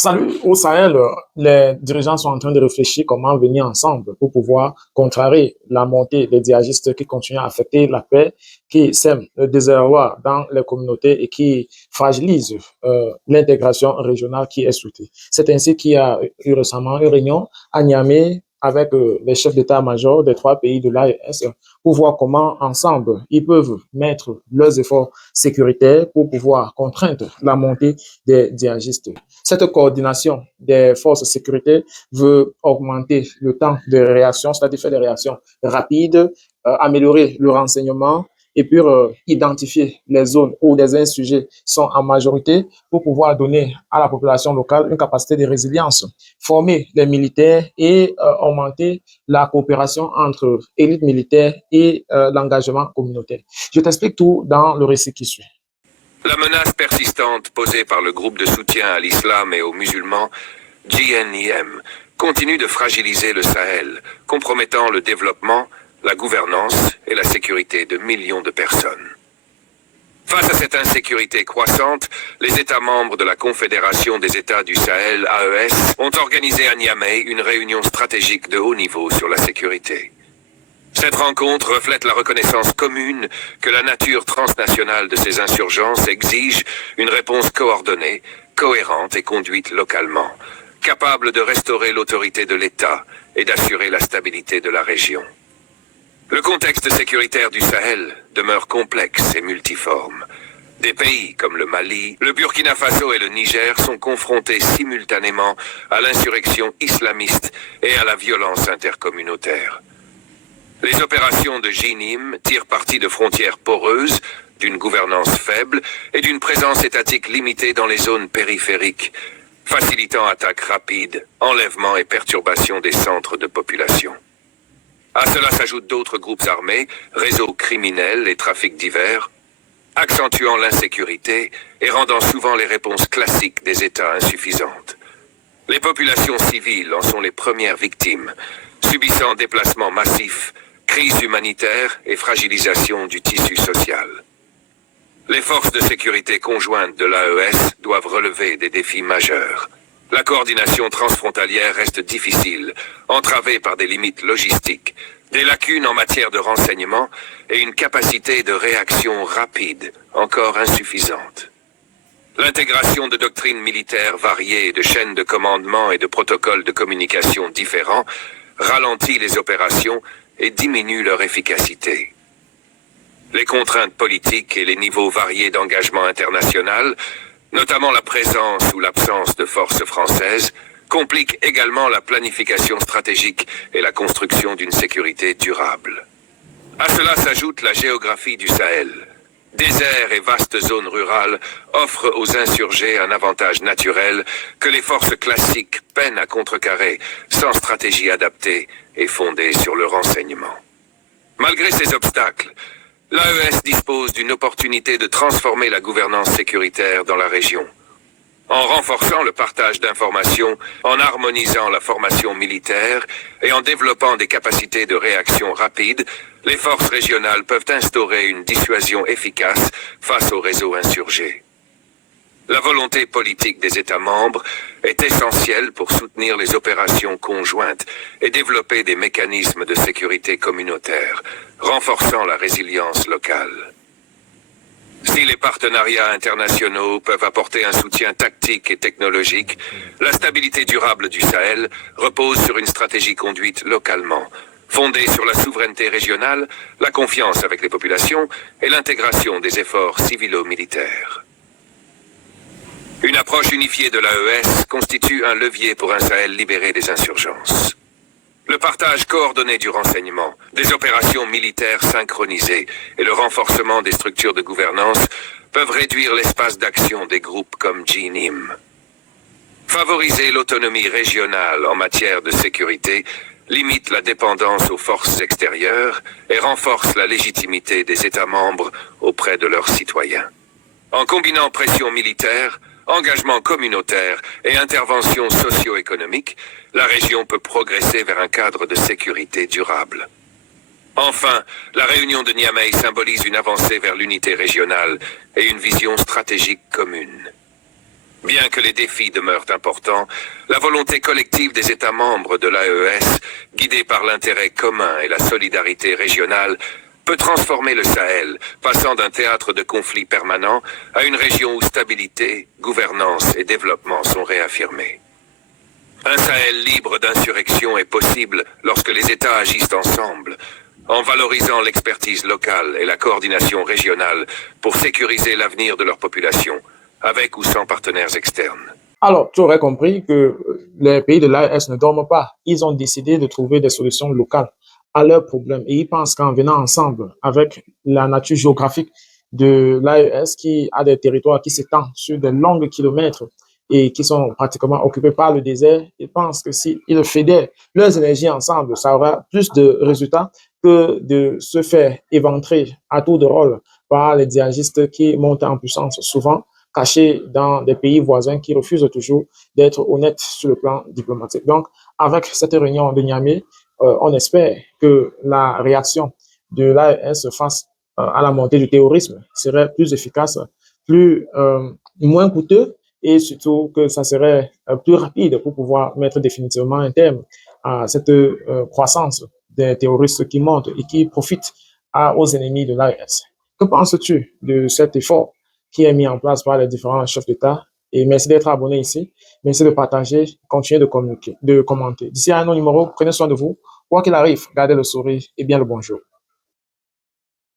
Salut, au Sahel, les dirigeants sont en train de réfléchir comment venir ensemble pour pouvoir contrer la montée des djihadistes qui continuent à affecter la paix, qui sèment le désarroi dans les communautés et qui fragilisent l'intégration régionale qui est souhaitée. C'est ainsi qu'il y a eu récemment une réunion à Niamey avec les chefs d'état-major des trois pays de l'AES pour voir comment ensemble ils peuvent mettre leurs efforts sécuritaires pour pouvoir contraindre la montée des djihadistes. Cette coordination des forces de sécurité veut augmenter le temps de réaction, c'est-à-dire faire des réactions rapides, améliorer le renseignement et puis identifier les zones où des insurgés sont en majorité pour pouvoir donner à la population locale une capacité de résilience, former les militaires et augmenter la coopération entre élites militaires et l'engagement communautaire. Je t'explique tout dans le récit qui suit. La menace persistante posée par le groupe de soutien à l'islam et aux musulmans, JNIM, continue de fragiliser le Sahel, compromettant le développement, la gouvernance et la sécurité de millions de personnes. Face à cette insécurité croissante, les États membres de la Confédération des États du Sahel, AES, ont organisé à Niamey une réunion stratégique de haut niveau sur la sécurité. Cette rencontre reflète la reconnaissance commune que la nature transnationale de ces insurgences exige une réponse coordonnée, cohérente et conduite localement, capable de restaurer l'autorité de l'État et d'assurer la stabilité de la région. Le contexte sécuritaire du Sahel demeure complexe et multiforme. Des pays comme le Mali, le Burkina Faso et le Niger sont confrontés simultanément à l'insurrection islamiste et à la violence intercommunautaire. Les opérations de JNIM tirent parti de frontières poreuses, d'une gouvernance faible et d'une présence étatique limitée dans les zones périphériques, facilitant attaques rapides, enlèvements et perturbations des centres de population. À cela s'ajoutent d'autres groupes armés, réseaux criminels et trafics divers, accentuant l'insécurité et rendant souvent les réponses classiques des États insuffisantes. Les populations civiles en sont les premières victimes, subissant déplacements massifs, crise humanitaire et fragilisation du tissu social. Les forces de sécurité conjointes de l'AES doivent relever des défis majeurs. La coordination transfrontalière reste difficile, entravée par des limites logistiques, des lacunes en matière de renseignement et une capacité de réaction rapide, encore insuffisante. L'intégration de doctrines militaires variées, de chaînes de commandement et de protocoles de communication différents ralentit les opérations et diminue leur efficacité. Les contraintes politiques et les niveaux variés d'engagement international, notamment la présence ou l'absence de forces françaises, compliquent également la planification stratégique et la construction d'une sécurité durable. À cela s'ajoute la géographie du Sahel. Déserts et vastes zones rurales offrent aux insurgés un avantage naturel que les forces classiques peinent à contrecarrer sans stratégie adaptée et fondée sur le renseignement. Malgré ces obstacles, l'AES dispose d'une opportunité de transformer la gouvernance sécuritaire dans la région. En renforçant le partage d'informations, en harmonisant la formation militaire et en développant des capacités de réaction rapide, les forces régionales peuvent instaurer une dissuasion efficace face aux réseaux insurgés. La volonté politique des États membres est essentielle pour soutenir les opérations conjointes et développer des mécanismes de sécurité communautaire, renforçant la résilience locale. Si les partenariats internationaux peuvent apporter un soutien tactique et technologique, la stabilité durable du Sahel repose sur une stratégie conduite localement, fondée sur la souveraineté régionale, la confiance avec les populations et l'intégration des efforts civilo-militaires. Une approche unifiée de l'AES constitue un levier pour un Sahel libéré des insurgences. Le partage coordonné du renseignement, des opérations militaires synchronisées et le renforcement des structures de gouvernance peuvent réduire l'espace d'action des groupes comme JNIM. Favoriser l'autonomie régionale en matière de sécurité limite la dépendance aux forces extérieures et renforce la légitimité des États membres auprès de leurs citoyens. En combinant pression militaire, engagement communautaire et intervention socio-économique, la région peut progresser vers un cadre de sécurité durable. Enfin, la réunion de Niamey symbolise une avancée vers l'unité régionale et une vision stratégique commune. Bien que les défis demeurent importants, la volonté collective des États membres de l'AES, guidée par l'intérêt commun et la solidarité régionale, peut transformer le Sahel, passant d'un théâtre de conflits permanents à une région où stabilité, gouvernance et développement sont réaffirmés. Un Sahel libre d'insurrection est possible lorsque les États agissent ensemble, en valorisant l'expertise locale et la coordination régionale pour sécuriser l'avenir de leur population, avec ou sans partenaires externes. Alors, tu aurais compris que les pays de l'AES ne dorment pas. Ils ont décidé de trouver des solutions locales à leurs problèmes et ils pensent qu'en venant ensemble avec la nature géographique de l'AES qui a des territoires qui s'étendent sur de longs kilomètres et qui sont pratiquement occupés par le désert, ils pensent que s'ils fédèrent leurs énergies ensemble, ça aura plus de résultats que de se faire éventrer à tour de rôle par les djihadistes qui montent en puissance souvent cachés dans des pays voisins qui refusent toujours d'être honnêtes sur le plan diplomatique. Donc, avec cette réunion de Niamey, on espère que la réaction de l'AES face à la montée du terrorisme serait plus efficace, moins coûteux et surtout que ça serait plus rapide pour pouvoir mettre définitivement un terme à cette croissance des terroristes qui montent et qui profitent aux ennemis de l'AES. Que penses-tu de cet effort qui est mis en place par les différents chefs d'État? Et merci d'être abonné ici. Merci de partager, continuer de communiquer, de commenter. D'ici à un autre numéro, prenez soin de vous. Quoi qu'il arrive, gardez le sourire et bien le bonjour.